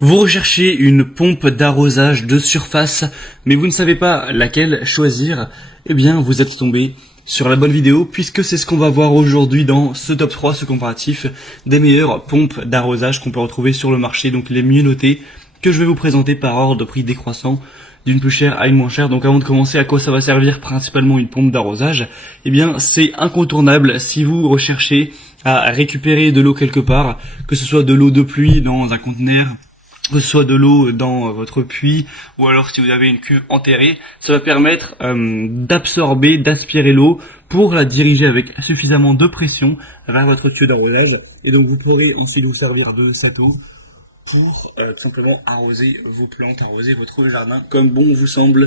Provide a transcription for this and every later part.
Vous recherchez une pompe d'arrosage de surface, mais vous ne savez pas laquelle choisir. Eh bien, vous êtes tombé sur la bonne vidéo, puisque c'est ce qu'on va voir aujourd'hui dans ce top 3, ce comparatif des meilleures pompes d'arrosage qu'on peut retrouver sur le marché, donc les mieux notées, que je vais vous présenter par ordre de prix décroissant, d'une plus chère à une moins chère. Donc avant de commencer, à quoi ça va servir principalement une pompe d'arrosage? Eh bien, c'est incontournable si vous recherchez à récupérer de l'eau quelque part, que ce soit de l'eau de pluie dans un conteneur, que ce soit de l'eau dans votre puits, ou alors si vous avez une cuve enterrée, ça va permettre d'absorber, d'aspirer l'eau pour la diriger avec suffisamment de pression vers votre tuyau d'arrosage. Et donc vous pourrez ensuite vous servir de cette eau pour tout simplement arroser vos plantes, arroser votre jardin comme bon vous semble.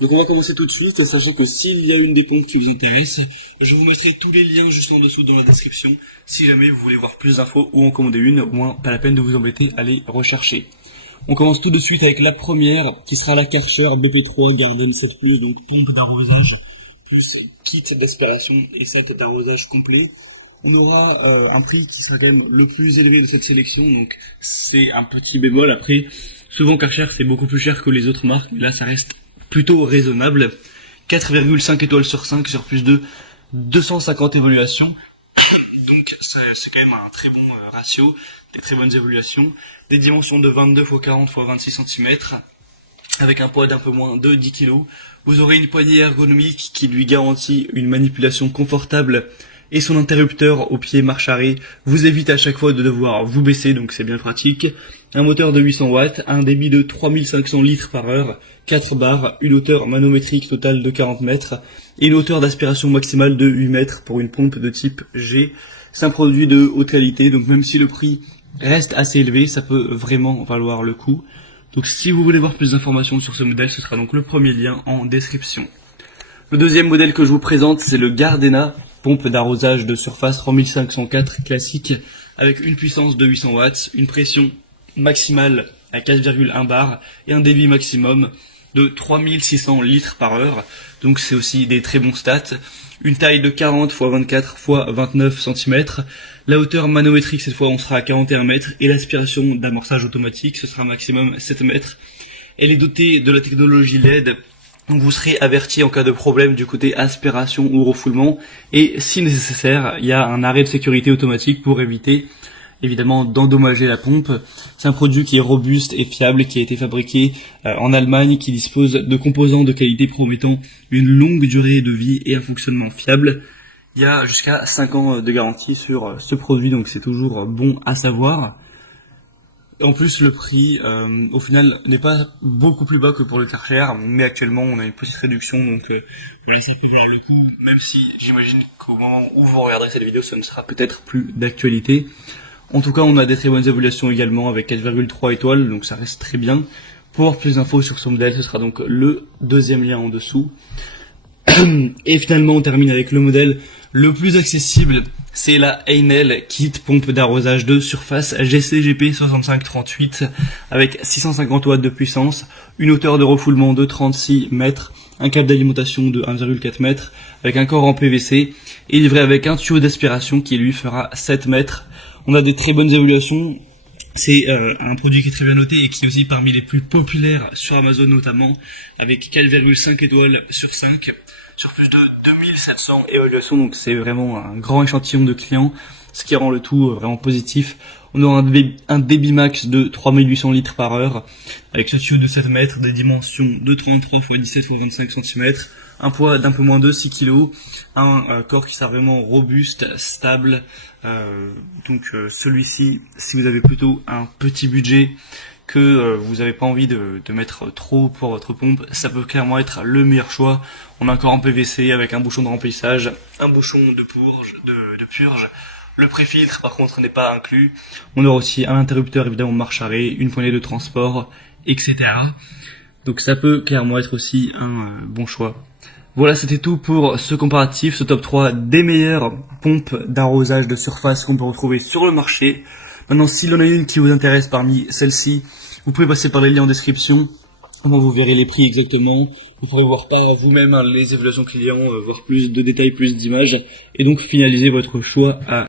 Donc on va commencer tout de suite, et sachez que s'il y a une des pompes qui vous intéresse, je vous mettrai tous les liens juste en dessous dans la description, si jamais vous voulez voir plus d'infos ou en commander une, au moins pas la peine de vous embêter à les rechercher. On commence tout de suite avec la première, qui sera la Karcher BP3 Garden 7 Plus, donc pompe d'arrosage, plus kit d'aspiration et sac d'arrosage complet. On aura un prix qui sera quand même le plus élevé de cette sélection, donc c'est un petit bémol. Après, souvent Karcher c'est beaucoup plus cher que les autres marques, mais là ça reste plutôt raisonnable. 4,5 étoiles sur 5 sur plus de 250 évaluations. Donc c'est quand même un très bon ratio, des très bonnes évaluations. Des dimensions de 22 x 40 x 26 cm, avec un poids d'un peu moins de 10 kg. Vous aurez une poignée ergonomique qui lui garantit une manipulation confortable, et son interrupteur au pied marche arrêt vous évite à chaque fois de devoir vous baisser, donc c'est bien pratique. Un moteur de 800 watts, un débit de 3500 litres par heure, 4 barres, une hauteur manométrique totale de 40 mètres, et une hauteur d'aspiration maximale de 8 mètres pour une pompe de type G. C'est un produit de haute qualité, donc même si le prix reste assez élevé, ça peut vraiment valoir le coup. Donc si vous voulez voir plus d'informations sur ce modèle, ce sera donc le premier lien en description. Le deuxième modèle que je vous présente, c'est le Gardena, pompe d'arrosage de surface 3504 classique, avec une puissance de 800 watts, une pression maximale à 4,1 bar et un débit maximum de 3600 litres par heure. Donc c'est aussi des très bons stats. Une taille de 40 x 24 x 29 cm. La hauteur manométrique, cette fois on sera à 41 mètres, et l'aspiration d'amorçage automatique, ce sera maximum 7 mètres. Elle est dotée de la technologie LED, donc vous serez averti en cas de problème du côté aspiration ou refoulement, et si nécessaire, il y a un arrêt de sécurité automatique pour éviter évidemment d'endommager la pompe. C'est un produit qui est robuste et fiable, qui a été fabriqué en Allemagne, qui dispose de composants de qualité promettant une longue durée de vie et un fonctionnement fiable. Il y a jusqu'à 5 ans de garantie sur ce produit, donc c'est toujours bon à savoir. En plus, le prix, au final, n'est pas beaucoup plus bas que pour le Karcher, mais actuellement, on a une petite réduction, donc voilà, ça peut valoir le coup, même si j'imagine qu'au moment où vous regarderez cette vidéo, ça ne sera peut-être plus d'actualité. En tout cas, on a des très bonnes évaluations également, avec 4,3 étoiles, donc ça reste très bien. Pour avoir plus d'infos sur ce modèle, ce sera donc le deuxième lien en dessous. Et finalement, on termine avec le modèle le plus accessible, c'est la Heinel Kit pompe d'arrosage de surface GCGP 6538 avec 650 watts de puissance, une hauteur de refoulement de 36 mètres, un câble d'alimentation de 1,4 mètres avec un corps en PVC, et livré avec un tuyau d'aspiration qui lui fera 7 mètres. On a des très bonnes évaluations. C'est un produit qui est très bien noté et qui est aussi parmi les plus populaires sur Amazon notamment, avec 4,5 étoiles sur 5, sur plus de 2700 évaluations, donc c'est vraiment un grand échantillon de clients, ce qui rend le tout vraiment positif. On aura un débit max de 3800 litres par heure, avec ce tuyau de 7 mètres, des dimensions de 33 x 17 x 25 cm, un poids d'un peu moins de 6 kg, un corps qui sera vraiment robuste, stable. Donc celui-ci, si vous avez plutôt un petit budget, que vous n'avez pas envie de mettre trop pour votre pompe, ça peut clairement être le meilleur choix. On a un corps en PVC avec un bouchon de remplissage, un bouchon de purge. Le pré-filtre par contre n'est pas inclus. On aura aussi un interrupteur évidemment marche arrêt, une poignée de transport, etc. Donc ça peut clairement être aussi un bon choix. Voilà, c'était tout pour ce comparatif, ce top 3 des meilleures pompes d'arrosage de surface qu'on peut retrouver sur le marché. Maintenant, s'il y en a une qui vous intéresse parmi celles-ci, vous pouvez passer par les liens en description. Vous verrez les prix exactement. Vous pourrez voir par vous-même les évaluations clients, voir plus de détails, plus d'images, et donc finaliser votre choix à